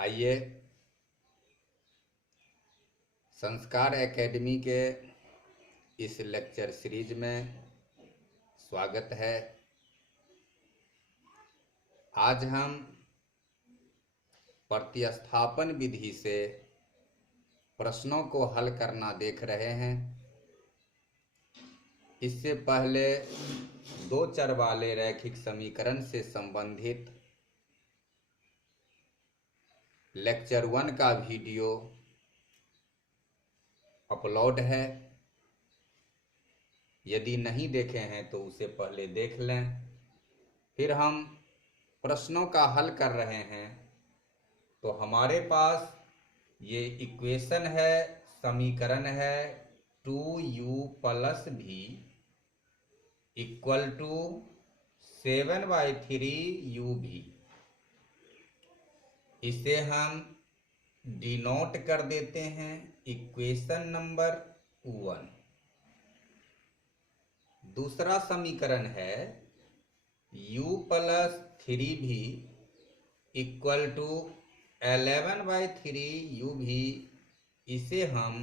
आइए संस्कार एकेडमी के इस लेक्चर सीरीज में स्वागत है। आज हम प्रतिस्थापन विधि से प्रश्नों को हल करना देख रहे हैं। इससे पहले दो चर वाले रैखिक समीकरण से संबंधित लेक्चर 1 का वीडियो अपलोड है। यदि नहीं देखे हैं तो उसे पहले देख लें। फिर हम प्रश्नों का हल कर रहे हैं तो हमारे पास ये इक्वेशन है, समीकरण है 2u + v = 7/3uv। इसे हम डिनोट कर देते हैं इक्वेशन नंबर 1। दूसरा समीकरण है u + 3v = 11/3uv। इसे हम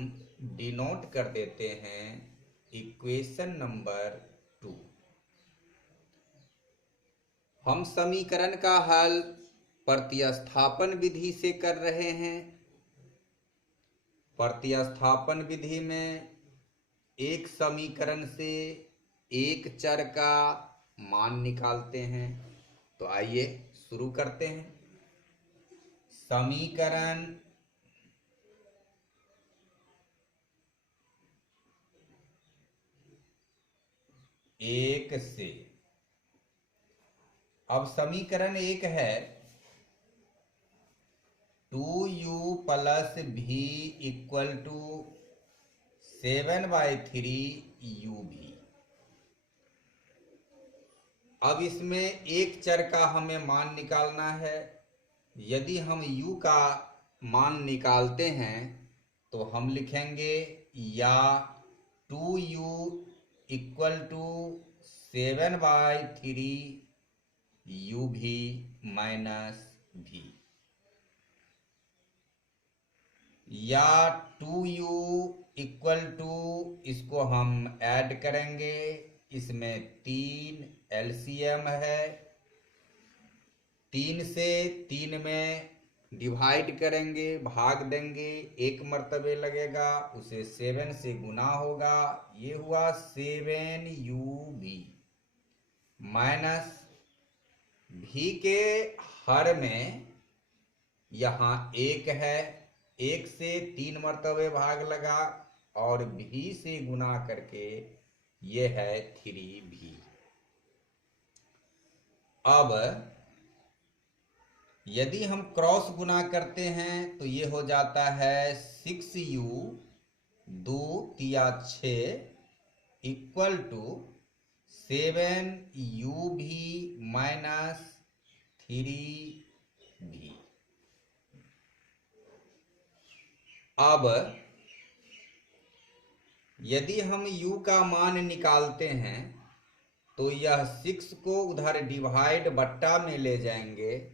डिनोट कर देते हैं इक्वेशन नंबर 2। हम समीकरण का हल प्रतिस्थापन विधि से कर रहे हैं। प्रतिस्थापन विधि में एक समीकरण से एक चर का मान निकालते हैं। तो आइए शुरू करते हैं। समीकरण एक से, अब समीकरण एक है 2u + v = 7/3uv। अब इसमें एक चर का हमें मान निकालना है। यदि हम u का मान निकालते हैं तो हम लिखेंगे या 2u = 7/3uv - v, या 2u = इसको हम ऐड करेंगे। इसमें 3 एलसीएम है, 3 से 3 में डिवाइड करेंगे, भाग देंगे, एक मर्तबे लगेगा, उसे 7 से गुना होगा। ये हुआ 7uv माइनस v के हर में यहाँ 1 है, 1 से 3 मर्तबे भाग लगा और v से गुना करके ये है 3v। अब यदि हम क्रॉस गुना करते हैं तो ये हो जाता है 6u 2 × 6 = 7uv - 3v। अब यदि हम u का मान निकालते हैं तो यह 6 को उधर डिवाइड बट्टा में ले जाएंगे,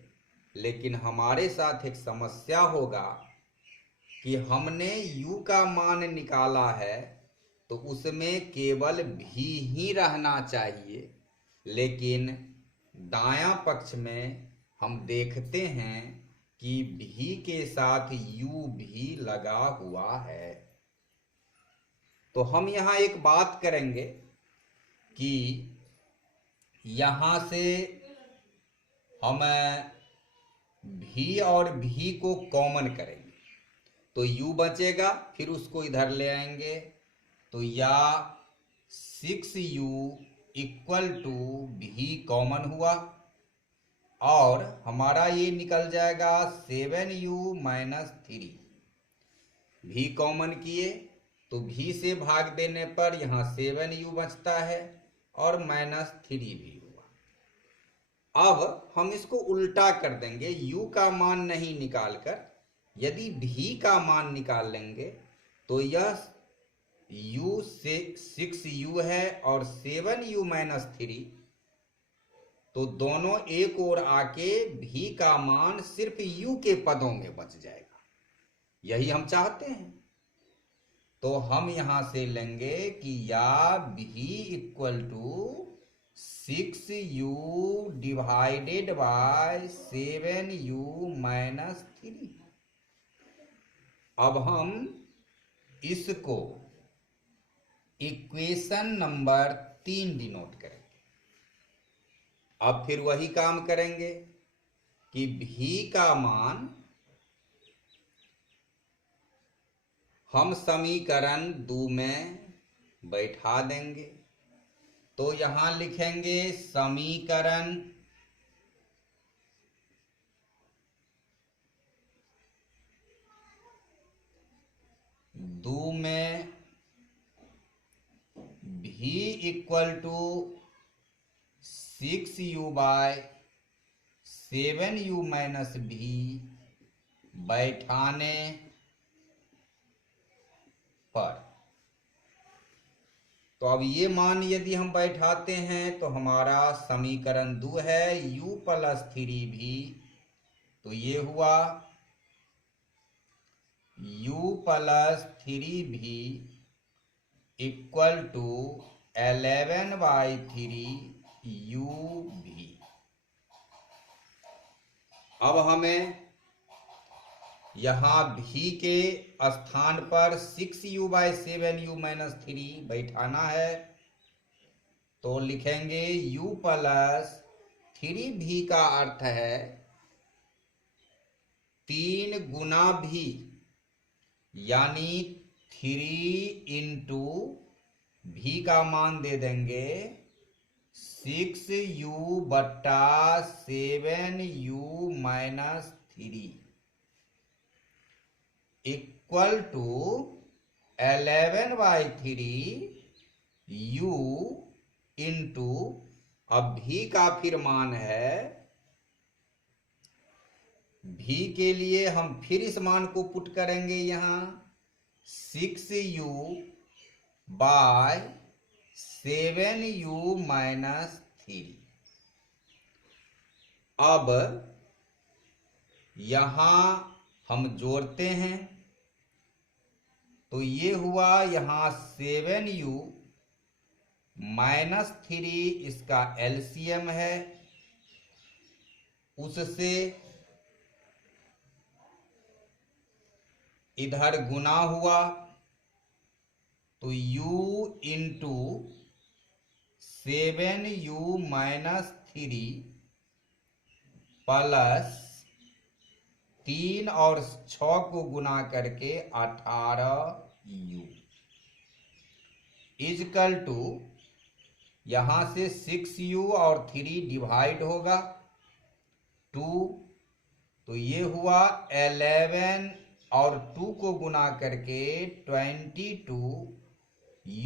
लेकिन हमारे साथ एक समस्या होगा कि हमने u का मान निकाला है तो उसमें केवल v ही रहना चाहिए, लेकिन दायां पक्ष में हम देखते हैं कि v के साथ u भी लगा हुआ है। तो हम यहाँ एक बात करेंगे कि यहाँ से हम v और v को कॉमन करेंगे तो u बचेगा, फिर उसको इधर ले आएंगे तो या 6u = v कॉमन हुआ और हमारा ये निकल जाएगा 7u - 3। v कॉमन किए तो v से भाग देने पर यहाँ 7u बचता है और -3 भी हुआ। अब हम इसको उल्टा कर देंगे, u का मान नहीं निकालकर यदि v का मान निकाल लेंगे तो यह u से 6u है और 7u - 3 तो दोनों एक ओर आके भी का मान सिर्फ u के पदों में बच जाएगा। यही हम चाहते हैं। तो हम यहां से लेंगे कि या भी equal to 6u divided by 7u minus 3। अब हम इसको इक्वेशन नंबर 3 डिनोट करेंगे। अब फिर वही काम करेंगे कि भी का मान हम समीकरण 2 में बैठा देंगे। तो यहां लिखेंगे समीकरण 2 में भी equal to 6u by 7u minus भी बैठाने पर। तो अब ये मान यदि हम बैठाते हैं तो हमारा समीकरण 2 है u प्लस 3v। तो ये हुआ u plus 3v equal to 11/3 uv। अब हमें यहाँ भी के स्थान पर 6u बाय 7u माइनस 3 बैठाना है। तो लिखेंगे u प्लस 3v का अर्थ है 3 गुना भी, यानी 3 इंटू भी का मान दे देंगे 6u बट्टा 7u minus 3 equal to 11/3 u into, अब भी का फिर मान है, भी के लिए हम फिर इस मान को पुट करेंगे यहां 6u बाय 7u माइनस 3। अब यहां हम जोड़ते हैं तो ये हुआ यहां 7u माइनस 3, इसका एलसीएम है, उससे इधर गुना हुआ तो u into 7u minus 3 plus 3 और 6 को गुना करके 18u इजकल टू, यहां से 6u और 3 डिवाइड होगा 2। तो ये हुआ 11 और 2 को गुना करके 22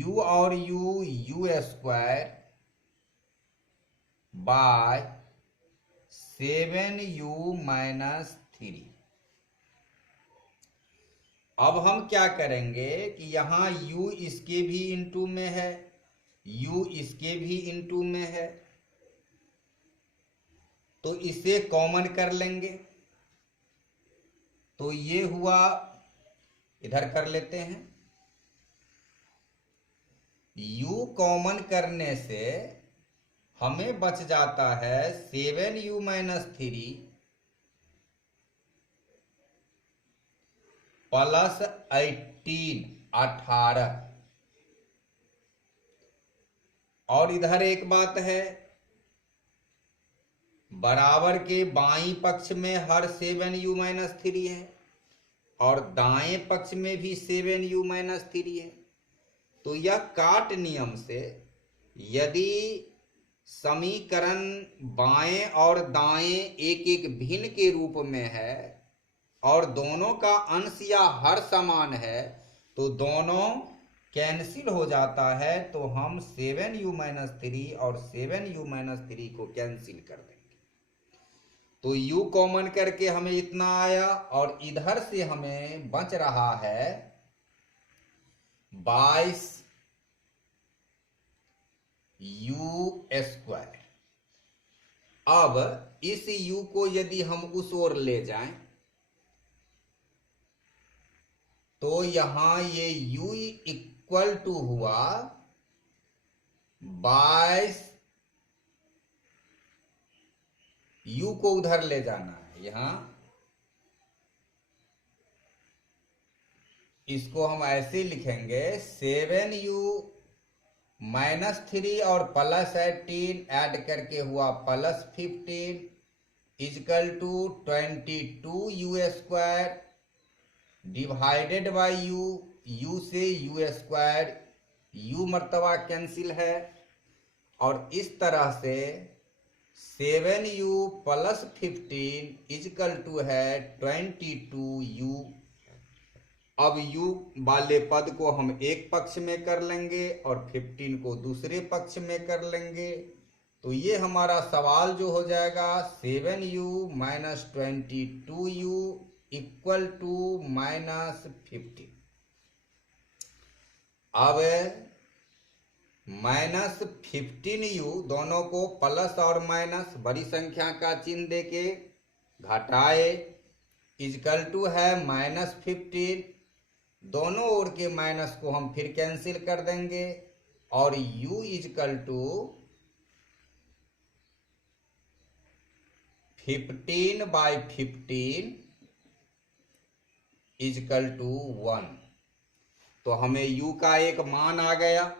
u और u square by 7u minus 3। अब हम क्या करेंगे कि यहां u इसके भी इंटू में है, u इसके भी इंटू में है, तो इसे कॉमन कर लेंगे। तो ये हुआ, इधर कर लेते हैं, u कॉमन करने से हमें बच जाता है 7u माइनस 3 प्लस 18। और इधर एक बात है, बराबर के बाईं पक्ष में हर 7u माइनस 3 है और दाएं पक्ष में भी 7u माइनस 3 है। तो यह काट नियम से यदि समीकरण बाएं और दाएं एक एक भिन्न के रूप में है और दोनों का अंश या हर समान है तो दोनों कैंसिल हो जाता है। तो हम 7u माइनस 3 और 7u माइनस 3 को कैंसिल कर देंगे। तो u कॉमन करके हमें इतना आया और इधर से हमें बच रहा है 22u स्क्वायर। अब इस u को यदि हम उस ओर ले जाएं तो यहां ये u इक्वल टू हुआ 22, u को उधर ले जाना है। यहां इसको हम ऐसे लिखेंगे 7u -3 और +18 ऐड करके हुआ +15 equal to 22u² divided by u से u², u मर्तबा कैंसिल है और इस तरह से 7u + 15 इजकल टू है 22u। अब u वाले पद को हम एक पक्ष में कर लेंगे और 15 को दूसरे पक्ष में कर लेंगे, तो ये हमारा सवाल जो हो जाएगा 7u - 22u इक्वल टू -15। अब -15u दोनों को प्लस और माइनस बड़ी संख्या का चिन्ह देके घटाए इजकल टू है -15। दोनों ओर के माइनस को हम फिर कैंसिल कर देंगे और u equal to 15/15 equal to 1। तो हमें u का एक मान आ गया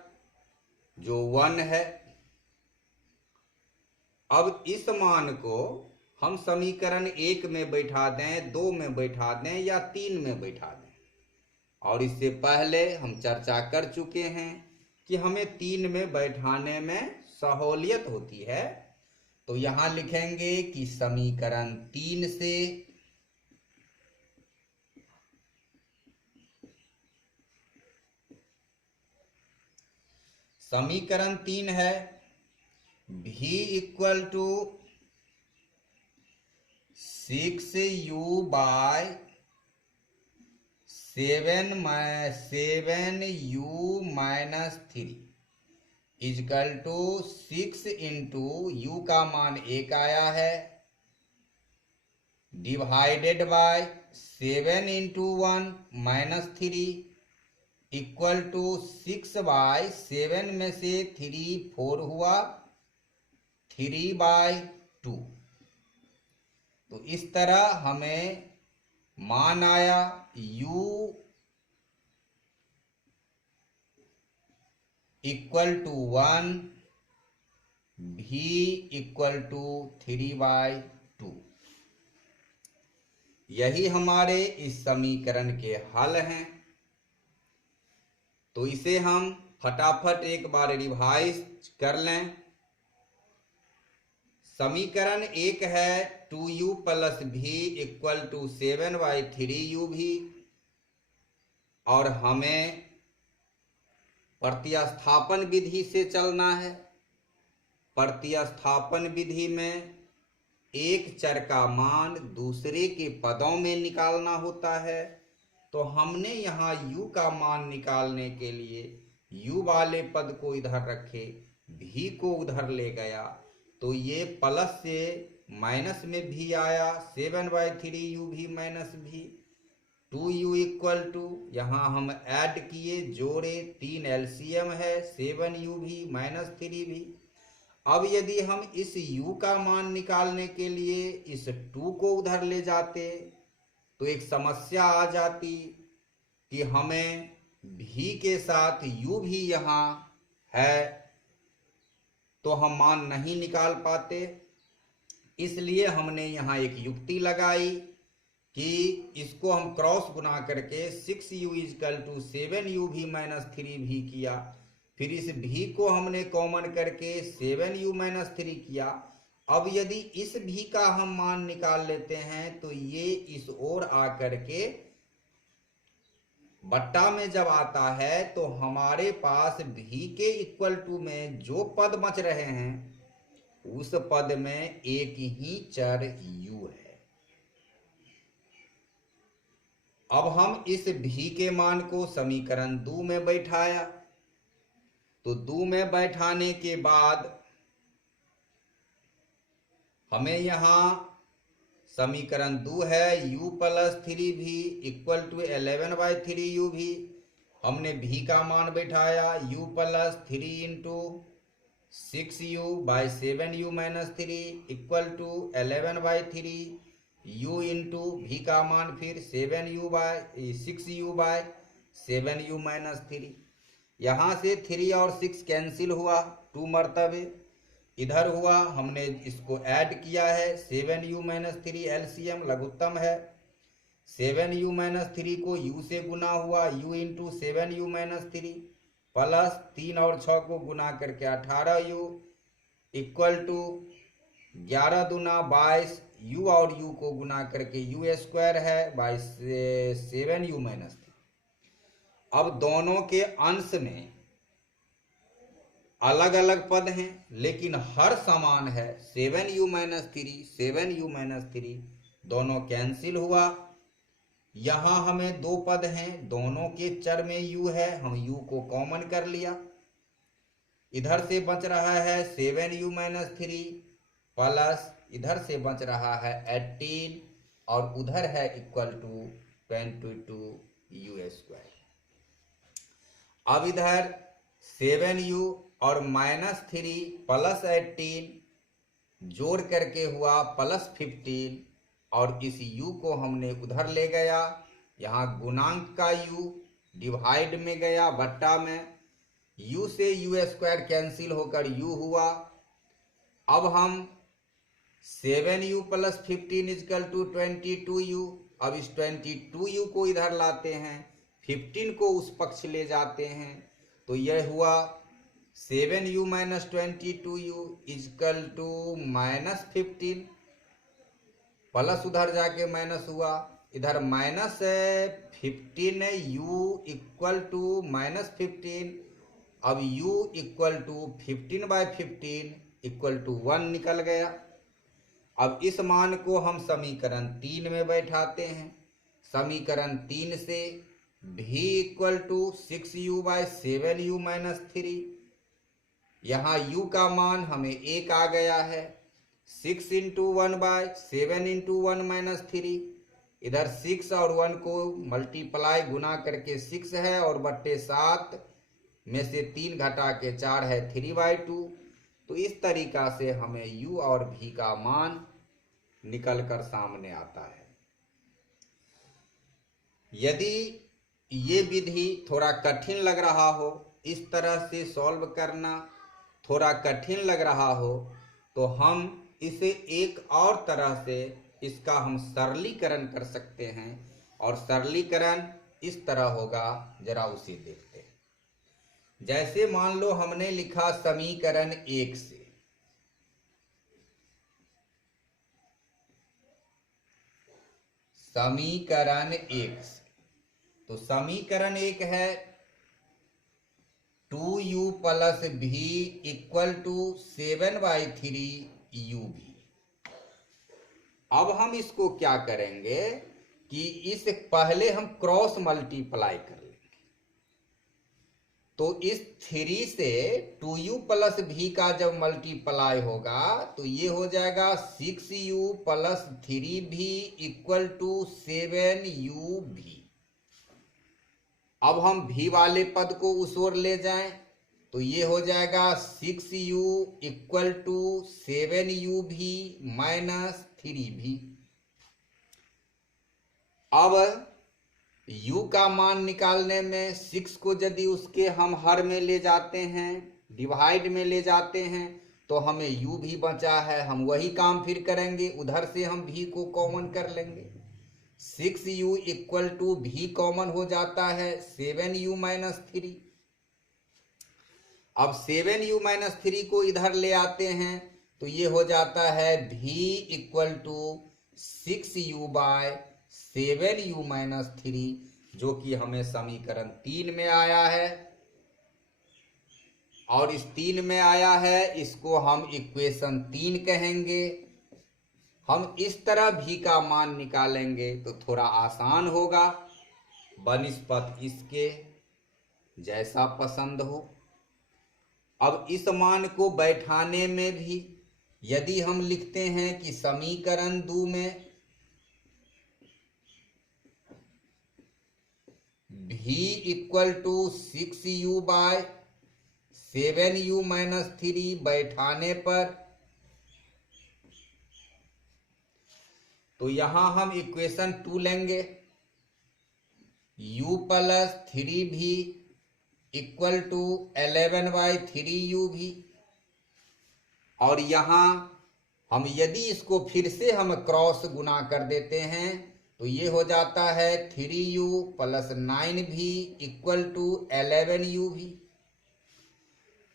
जो 1 है। अब इस मान को हम समीकरण 1 में बैठा दें, 2 में बैठा दें या 3 में बैठा दें, और इससे पहले हम चर्चा कर चुके हैं कि हमें 3 में बैठाने में सहूलियत होती है। तो यहां लिखेंगे कि समीकरण 3 से समीकरण 3 है v equal to 6u by 7u -3 equal to 6 into u का मान 1 आया है divided by 7 into 1 -3 equal to 6/7 में से 3 4 हुआ 3/2। तो इस तरह हमें मान आया u equal to 1, v equal to 3/2। यही हमारे इस समीकरण के हल हैं। तो इसे हम फटाफट एक बार रिवाइज कर लें। समीकरण 1 है 2u + v equal to 7/3u और हमें प्रतिस्थापन विधि से चलना है। प्रतिस्थापन विधि में एक चर का मान दूसरे के पदों में निकालना होता है। तो हमने यहाँ u का मान निकालने के लिए u वाले पद को इधर रखे, v को उधर ले गया, तो ये प्लस से माइनस में भी आया 7/3u v -v 2u equal to यहाँ हम ऐड किए जोड़े 3 एलसीएम है 7u v -3v। अब यदि हम इस u का मान निकालने के लिए इस 2 को उधर ले जाते तो एक समस्या आ जाती कि हमें v के साथ u भी यहाँ है तो हम मान नहीं निकाल पाते। इसलिए हमने यहाँ एक युक्ति लगाई कि इसको हम क्रॉस गुना करके 6u is equal to 7u v -3v किया। फिर इस v को हमने कॉमन करके 7u -3 किया। अब यदि इस v का हम मान निकाल लेते हैं तो ये इस ओर आकर के बट्टा में जब आता है तो हमारे पास v के इक्वल टू में जो पद बच रहे हैं उस पद में एक ही चर u है। अब हम इस v के मान को समीकरण 2 में बैठाया, तो 2 में बैठाने के बाद हमें यहाँ समीकरण 2 है u plus 3v equal to 11/3u भी। हमने v का मान बैठाया u plus 3 into 6u/7u minus 3 equal to 11/3 u into v का मान फिर 6u/7u माइनस 3। यहाँ से 3 और 6 कैंसिल हुआ 2 मरतबे। इधर हुआ हमने इसको ऐड किया है 7u माइनस 3 एलसीएम लघुत्तम है। 7u माइनस 3 को u से गुना हुआ u into 7u minus 3 plus 3 और 6 को गुना करके 18u इक्वल टू 11 दूना 22 u और u को गुना करके u स्क्वायर है बाई 7u माइनस 3। अब दोनों के अंश में अलग अलग पद हैं लेकिन हर समान है 7u माइनस 3 7u माइनस 3 दोनों कैंसिल हुआ। यहाँ हमें दो पद हैं दोनों के चर में u है हम u को कॉमन कर लिया। इधर से बच रहा है 7u माइनस 3 प्लस इधर से बच रहा है 18 और उधर है इक्वल टू 22u स्क्वायर। अब इधर 7u और माइनस 3 प्लस 18 जोड़ करके हुआ प्लस 15 और इस u को हमने उधर ले गया। यहाँ गुणांक का u डिवाइड में गया बट्टा में u से u स्क्वायर कैंसिल होकर u हुआ। अब हम 7u plus 15 equal to 22u। अब इस 22u को इधर लाते हैं 15 को उस पक्ष ले जाते हैं तो यह हुआ 7u minus 22u equal to minus 15 plus उधर जाके माइनस हुआ इधर minus 15u equal to minus 15। अब u equal to 15/15 equal to 1 निकल गया। अब इस मान को हम समीकरण 3 में बैठाते हैं। समीकरण 3 से v equal to 6u/7u minus 3। यहाँ u का मान हमें 1 आ गया है 6 इंटू 1/7 इंटू 1 माइनस 3। इधर 6 और 1 को मल्टीप्लाई गुना करके 6 है और बट्टे 7 में से 3 घटा के 4 है 3/2। तो इस तरीका से हमें u और v का मान निकल कर सामने आता है। यदि ये विधि थोड़ा कठिन लग रहा हो इस तरह से सॉल्व करना थोड़ा कठिन लग रहा हो तो हम इसे एक और तरह से इसका हम सरलीकरण कर सकते हैं और सरलीकरण इस तरह होगा जरा उसे देखते हैं। जैसे मान लो हमने लिखा समीकरण 1 से समीकरण 1 से तो समीकरण 1 है 2u plus v equal to 7/3u भी। अब हम इसको क्या करेंगे कि इस पहले हम क्रॉस मल्टीप्लाई कर लेंगे तो इस 3 से 2u प्लस v का जब मल्टीप्लाई होगा तो ये हो जाएगा 6u plus 3v equal to 7u भी। अब हम v वाले पद को उस ओर ले जाएं तो ये हो जाएगा 6u इक्वल टू 7u भी माइनस 3v। अब u का मान निकालने में 6 को यदि उसके हम हर में ले जाते हैं डिवाइड में ले जाते हैं तो हमें u भी बचा है। हम वही काम फिर करेंगे उधर से हम v को कॉमन कर लेंगे 6u equal to v common हो जाता है 7u माइनस 3। अब 7u माइनस 3 को इधर ले आते हैं तो ये हो जाता है v equal to 6u/7u minus 3 जो कि हमें समीकरण 3 में आया है। और इस 3 में आया है इसको हम इक्वेशन 3 कहेंगे। हम इस तरह भी का मान निकालेंगे तो थोड़ा आसान होगा बनिस्पत इसके जैसा पसंद हो। अब इस मान को बैठाने में भी यदि हम लिखते हैं कि समीकरण 2 में v equal to 6u by 7u minus 3 बैठाने पर, तो यहां हम इक्वेशन 2 लेंगे, u plus 3v equal to 11/3u भी। और यहां हम यदि इसको फिर से हम क्रॉस गुना कर देते हैं तो ये हो जाता है 3u plus 9v equal to 11u भी।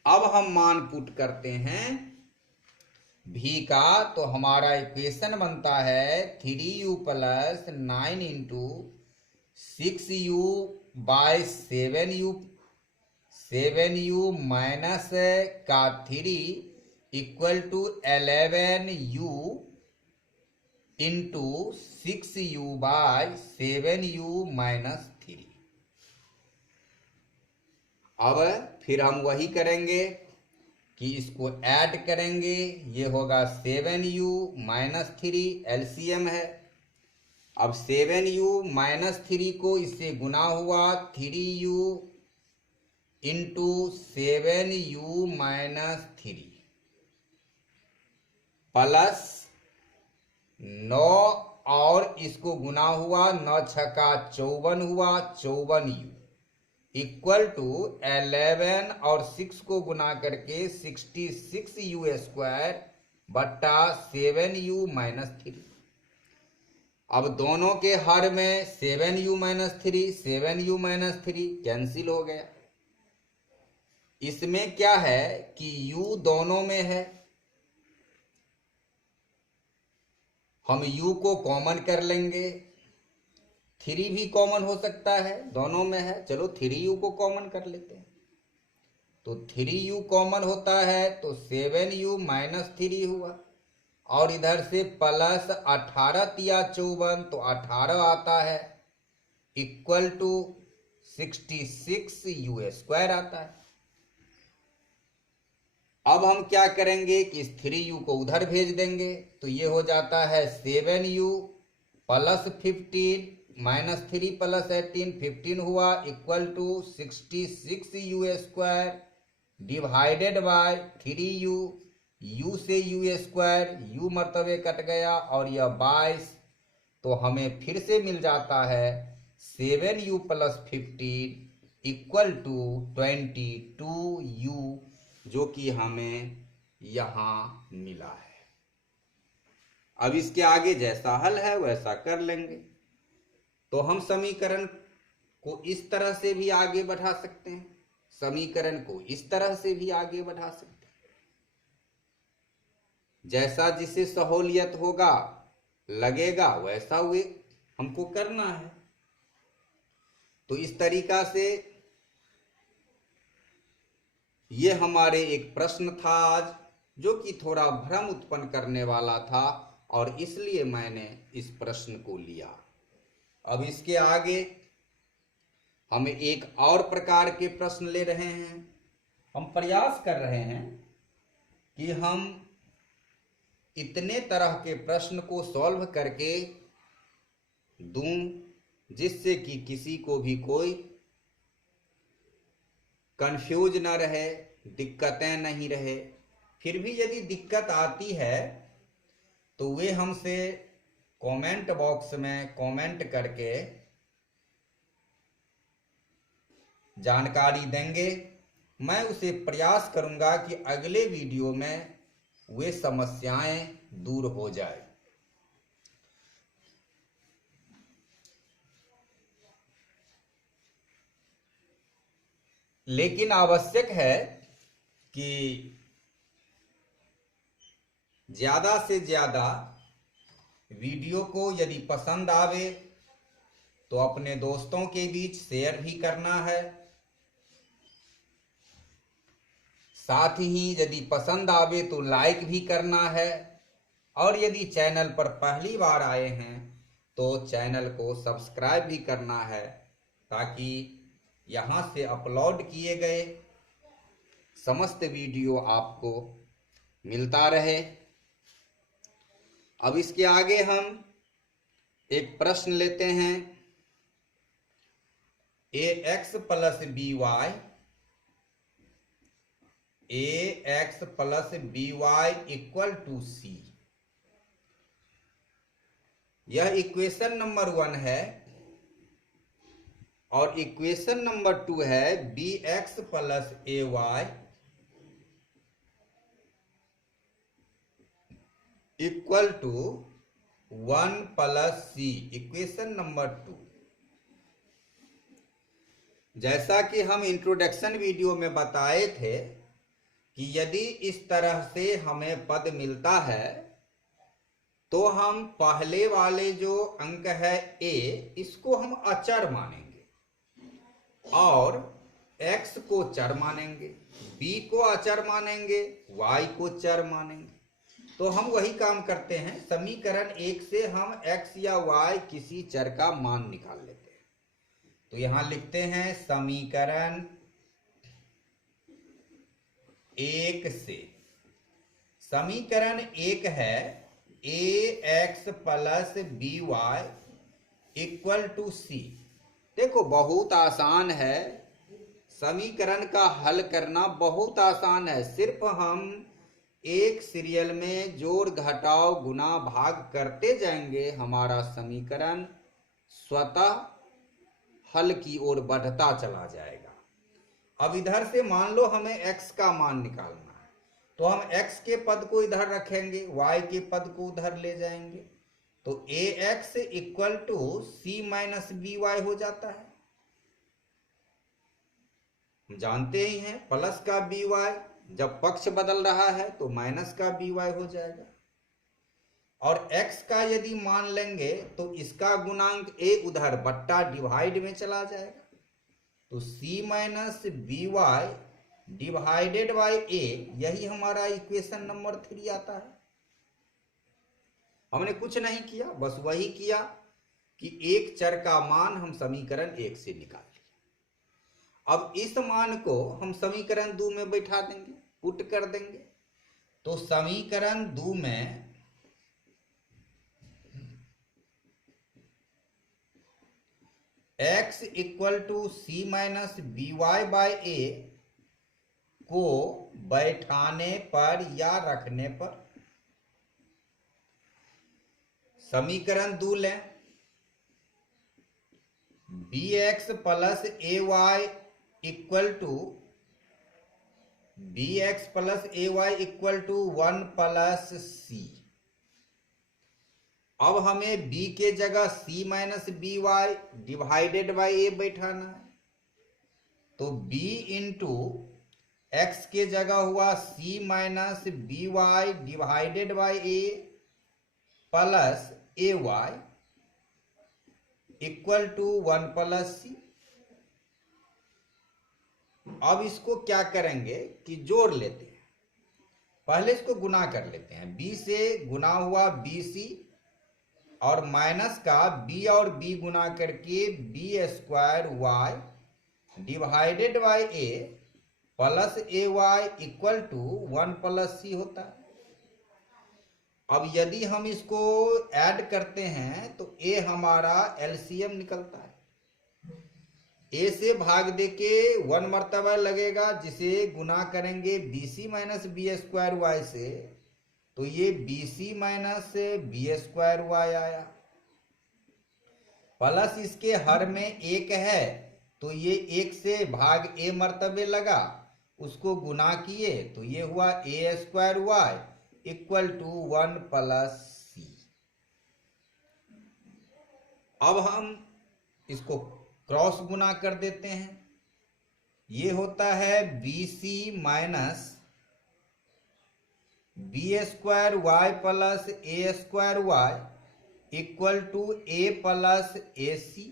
अब हम मान पुट करते हैं v का, तो हमारा इक्वेशन बनता है 3u plus 9 into 6u by 7u minus का 3 equal to 11u into 6u by 7u minus 3। अब फिर हम वही करेंगे कि इसको ऐड करेंगे, ये होगा 7u माइनस 3, एलसीएम है। अब 7u माइनस 3 को इससे गुना हुआ 3u into 7u minus 3 plus 9 और इसको गुना हुआ 9 छक्का 54 हुआ 54u इक्वल टू 11 और 6 को गुना करके 66u स्क्वायर बट्टा 7u माइनस 3। अब दोनों के हर में 7u minus 3 7u minus 3 cancel हो गया। इसमें क्या है कि u दोनों में है, हम u को कॉमन कर लेंगे, 3 भी कॉमन हो सकता है, दोनों में है, चलो 3u को कॉमन कर लेते हैं। तो 3u कॉमन होता है तो 7u माइनस 3 हुआ, और इधर से प्लस 18 तिया 54 तो 18 आता है इक्वल टू 66u स्क्वायर आता है। अब हम क्या करेंगे कि इस 3u को उधर भेज देंगे, तो ये हो जाता है 7u प्लस 15 माइनस 3 प्लस 18 15 हुआ equal to 66u square divided by 3u, u से u स्क्वायर, u मर्तबे कट गया और यह 22, तो हमें फिर से मिल जाता है 7u plus 15 equal to 22u, जो कि हमें यहां मिला है। अब इसके आगे जैसा हल है वैसा कर लेंगे। तो हम समीकरण को इस तरह से भी आगे बढ़ा सकते हैं, समीकरण को इस तरह से भी आगे बढ़ा सकते हैं, जैसा जिसे सहूलियत होगा लगेगा वैसा वे हमको करना है। तो इस तरीका से ये हमारे एक प्रश्न था आज, जो कि थोड़ा भ्रम उत्पन्न करने वाला था, और इसलिए मैंने इस प्रश्न को लिया। अब इसके आगे हम एक और प्रकार के प्रश्न ले रहे हैं। हम प्रयास कर रहे हैं कि हम इतने तरह के प्रश्न को सॉल्व करके दूं जिससे कि किसी को भी कोई कंफ्यूज ना रहे, दिक्कतें नहीं रहे। फिर भी यदि दिक्कत आती है तो वे हमसे कमेंट बॉक्स में कमेंट करके जानकारी देंगे। मैं उसे प्रयास करूंगा कि अगले वीडियो में वे समस्याएं दूर हो जाए। लेकिन आवश्यक है कि ज्यादा से ज्यादा वीडियो को यदि पसंद आवे तो अपने दोस्तों के बीच शेयर भी करना है। साथ ही यदि पसंद आवे तो लाइक भी करना है, और यदि चैनल पर पहली बार आए हैं तो चैनल को सब्सक्राइब भी करना है, ताकि यहाँ से अपलोड किए गए समस्त वीडियो आपको मिलता रहे। अब इसके आगे हम एक प्रश्न लेते हैं। ax plus B Y equal to C. यह इक्वेशन नंबर 1 है और इक्वेशन नंबर 2 है bx plus A Y equal to 1 plus C. Equation number 2। जैसा कि हम इंट्रोडक्शन वीडियो में बताए थे कि यदि इस तरह से हमें पद मिलता है तो हम पहले वाले जो अंक है a, इसको हम अचर मानेंगे और x को चर मानेंगे, b को अचर मानेंगे, y को चर मानेंगे। तो हम वही काम करते हैं। समीकरण 1 से हम x या y किसी चर का मान निकाल लेते हैं। तो यहां लिखते हैं समीकरण 1 से। समीकरण 1 है ax plus B Y equal to C. देखो बहुत आसान है, समीकरण का हल करना बहुत आसान है। सिर्फ हम एक सीरियल में जोड़ घटाव गुना भाग करते जाएंगे, हमारा समीकरण स्वतः हल की ओर बढ़ता चला जाएगा। अब इधर से मान लो हमें x का मान निकालना है, तो हम x के पद को इधर रखेंगे, y के पद को उधर ले जाएंगे। तो ax equal to C minus B Y हो जाता है। हम जानते ही हैं प्लस का बी वाई जब पक्ष बदल रहा है तो माइनस का बी वाई हो जाएगा। और x का यदि मान लेंगे तो इसका गुणांक a उधर बट्टा डिवाइड में चला जाएगा। तो c minus B Y divided by a, यही हमारा इक्वेशन नंबर 3 आता है। हमने कुछ नहीं किया, बस वही किया कि एक चर का मान हम समीकरण 1 से निकाल लिया। अब इस मान को हम समीकरण 2 में बैठा देंगे, पुट कर देंगे। तो समीकरण 2 में x equal to C minus B Y by A को बैठाने पर या रखने पर समीकरण 2 लें। bx plus A Y equal to bx plus A Y equal to 1 plus C. अब हमें b के जगह c minus B Y divided by A बैठाना है। तो b इंटू एक्स के जगह हुआ c minus B Y divided by A plus A Y equal to 1 plus C. अब इसको क्या करेंगे कि जोड़ लेते हैं। पहले इसको गुना कर लेते हैं। b से गुना हुआ bc और माइनस का b और b गुना करके b square y divided by a plus A Y equal to 1 plus C होता है। अब यदि हम इसको ऐड करते हैं तो a हमारा एलसीएम निकलता है। a से भाग देके 1 मर्तबा लगेगा, जिसे गुना करेंगे bc minus B square Y से, तो ये bc minus B square Y आया। प्लस इसके हर में 1 है तो ये 1 से भाग a मर्तबे लगा, उसको गुना किए तो ये हुआ a square Y equal to 1 plus C. अब हम इसको क्रॉस गुना कर देते हैं। ये होता है bc minus B square Y plus A square Y equal to A plus A C.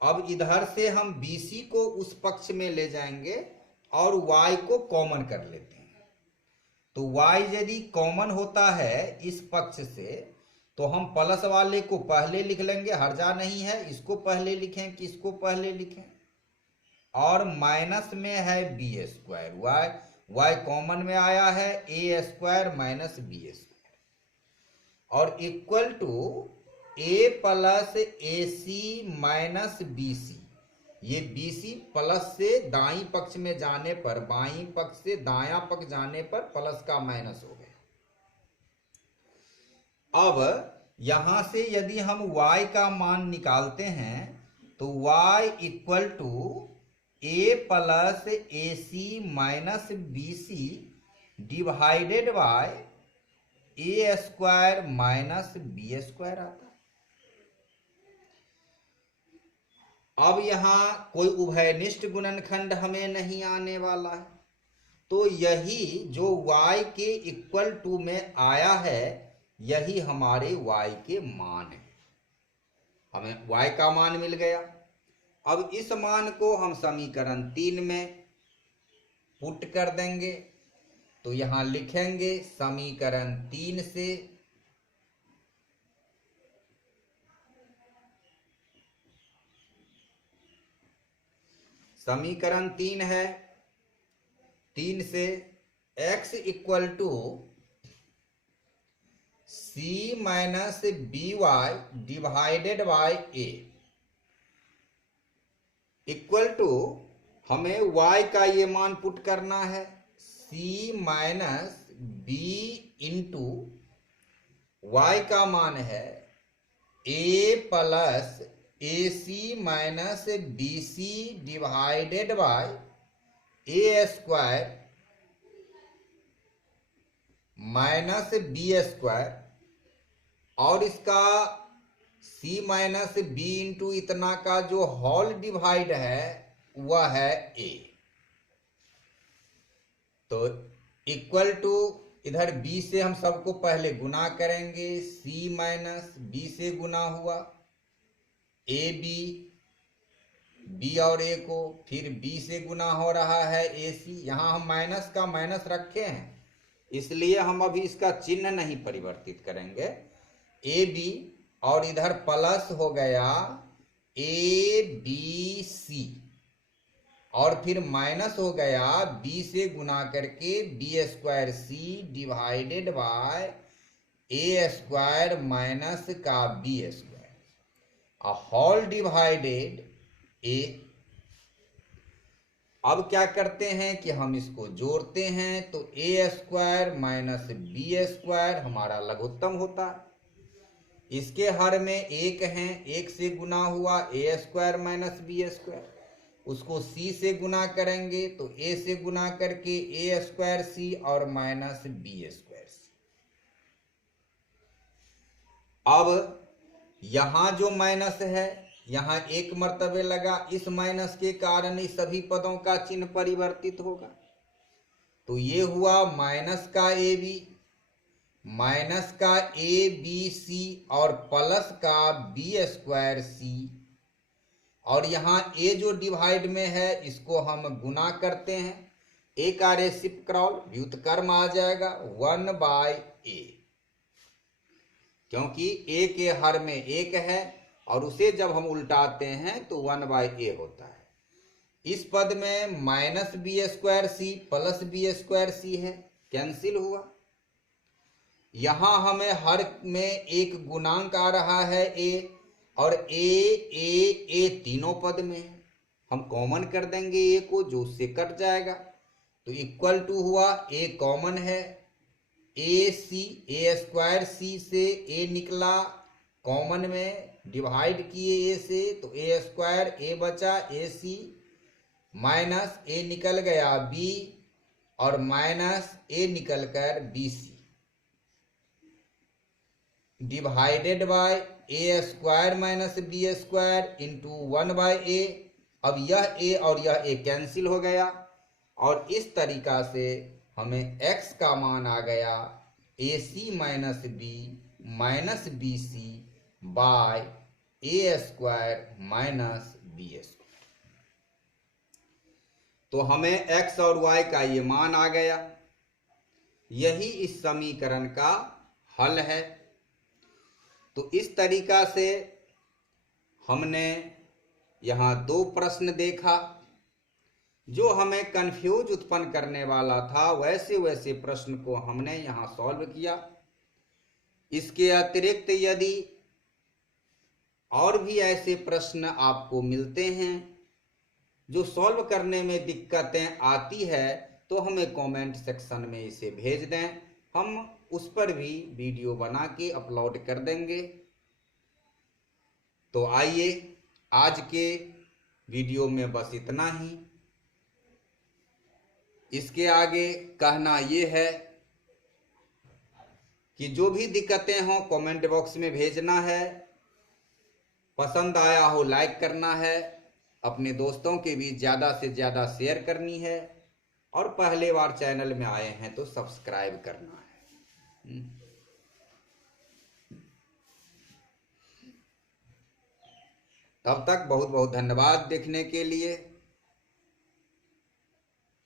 अब इधर से हम bc को उस पक्ष में ले जाएंगे और y को कॉमन कर लेते हैं। तो y यदि कॉमन होता है इस पक्ष से तो हम प्लस वाले को पहले लिख लेंगे, हर्जा नहीं है। इसको पहले लिखें कि इसको पहले लिखें। और माइनस में है B square Y, y common में आया है A square minus B square और equal to A plus A C minus B C. ये बी सी प्लस से दाईं पक्ष में जाने पर, बाईं पक्ष से दायां पक्ष जाने पर प्लस का माइनस हो गया। अब यहां से यदि हम y का मान निकालते हैं तो y equal to A plus A C minus B C divided by A square minus B square आता है। अब यहां कोई उभयनिष्ठ गुणनखंड हमें नहीं आने वाला है, तो यही जो y के इक्वल टू में आया है यही हमारे y के मान है। हमें y का मान मिल गया। अब इस मान को हम समीकरण 3 में पुट कर देंगे, तो यहां लिखेंगे समीकरण 3 से समीकरण 3 है, 3 से x equal to C minus B Y divided by A equal to हमें y का ये मान पुट करना है c minus B into Y का मान है a plus A C minus B C divided by A square minus B square और इसका c माइनस बी इंटू इतना का जो होल डिवाइड है वह है a। तो इक्वल टू इधर b से हम सबको पहले गुना करेंगे, c माइनस b से गुना हुआ ए बी, बी और ए को फिर बी से गुना हो रहा है ए सी। यहां हम माइनस का माइनस रखे हैं इसलिए हम अभी इसका चिन्ह नहीं परिवर्तित करेंगे, ए बी और इधर प्लस हो गया ए बी सी और फिर माइनस हो गया बी से गुना करके B square C divided by A square minus का B square whole divided A. अब क्या करते हैं कि हम इसको जोड़ते हैं तो ए स्क्वायर माइनस बी स्क्वायर हमारा लघुत्तम होता है। इसके हर में एक है, एक से गुना हुआ ए स्क्वायर माइनस बी स्क्वायर, उसको सी से गुना करेंगे तो ए से गुना करके ए स्क्वायर सी और माइनस बी स्क्वायर सी। अब यहां जो माइनस है यहां एक मर्तबे लगा, इस माइनस के कारण इस सभी पदों का चिन्ह परिवर्तित होगा। तो ये हुआ माइनस का ए बी, माइनस का ए बी सी और प्लस का बी स्क्वायर सी और यहाँ ए जो डिवाइड में है इसको हम गुना करते हैं, ए का रेसिप्रोकल व्युत्क्रम आ जाएगा 1 बाय ए, क्योंकि ए के हर में एक है और उसे जब हम उल्टाते हैं तो 1 बाय ए होता है। इस पद में minus B square C plus B square C है, कैंसिल हुआ। यहां हमें हर में एक गुणांक आ रहा है ए और ए तीनों पद में है, हम कॉमन कर देंगे ए को जो उससे कट जाएगा तो इक्वल टू हुआ ए कॉमन है ए सी, ए स्क्वायर सी से ए निकला कॉमन में डिवाइड किए ए से तो ए स्क्वायर ए बचा ए सी माइनस ए निकल गया बी और माइनस ए निकल कर B C divided by A square minus B square into 1 by A. अब यह ए और यह ए कैंसिल हो गया और इस तरीका से हमें x का मान आ गया ए C minus B C bye A square minus B square. तो हमें x और y का ये मान आ गया, यही इस समीकरण का हल है। तो इस तरीका से हमने यहाँ 2 प्रश्न देखा जो हमें कंफ्यूज उत्पन्न करने वाला था वैसे वैसे प्रश्न को हमने यहाँ सॉल्व किया। इसके अतिरिक्त यदि और भी ऐसे प्रश्न आपको मिलते हैं जो सॉल्व करने में दिक्कतें आती है तो हमें कमेंट सेक्शन में इसे भेज दें, हम उस पर भी वीडियो बना के अपलोड कर देंगे। तो आइए आज के वीडियो में बस इतना ही। इसके आगे कहना ये है कि जो भी दिक्कतें हों कमेंट बॉक्स में भेजना है, पसंद आया हो लाइक करना है, अपने दोस्तों के बीच ज़्यादा से ज़्यादा शेयर करनी है और पहले बार चैनल में आए हैं तो सब्सक्राइब करना है। तब तक बहुत बहुत धन्यवाद देखने के लिए।